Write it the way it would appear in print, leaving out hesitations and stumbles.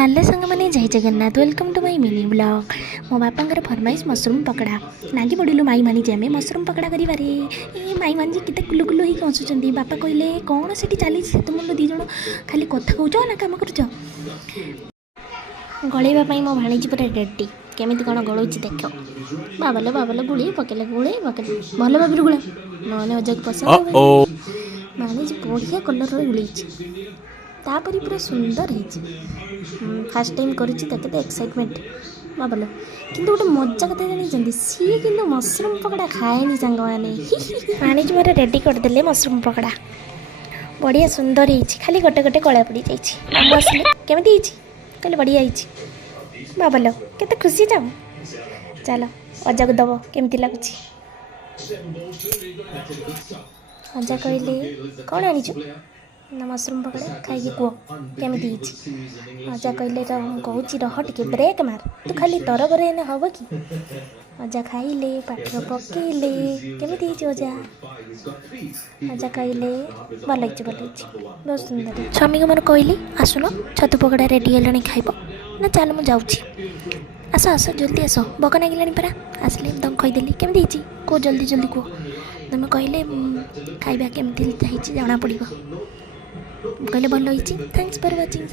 Hello सांग मैंने जय Jagannath welcome to my mini blog. मो बापा फरमाइश मशरूम पकड़ा नागी पड़ू माई मानी जे मशरूम पकड़ा करें ये माई मान जी केते कुलु कुलु होकर हसुँच। बापा कहले कौन से चली तुम दीज खाली कथा कौच ना कम कर गलैवाई मो भाणीजी पूरा रेडी केमी कौन गलौ देख बाबल बाबल गुड़े पकेले भल भाव गुड़ा नने अजक पसंद भाणीजी बढ़िया कलर गुड़े तापर पूरा सुंदर है फास्ट टाइम करुच्ची एक्साइटमेंट बाबल कि गोटे मजा कथा जानी सी कि मशरूम पकड़ा खाएनी सांग मैंने भाणीजी मोर रेडी करदे मशरूम पकड़ा बढ़िया सुंदर है खाली गोटे गोटे कला पड़ जाइए केमी कहले बढ़िया बाबल केते खुशी जाओ चलो अजा को दब केमती लगुच अजा कहले कौन आनीचु ना मशरूम पकड़ा खाई कह केमी अजा कहले कहूँ रह टे ब्रेक मार तू खाली तरबर हम कि अजा खाइले पाठर पकेले केमी अजा अजा कहले भल बहुत सुंदर स्वामी को मोर कहली आसुन छतु पकड़ा रेडी है खाइब ना चल मुझे आस आस जल्दी आस भोक नागिलानी परा आसले तुम कहीदेली केमी कह जल्दी जल्दी कह तुम कहले खाଇବା केमती जना पड़ कहले भल थैंक्स फॉर वाचिंग।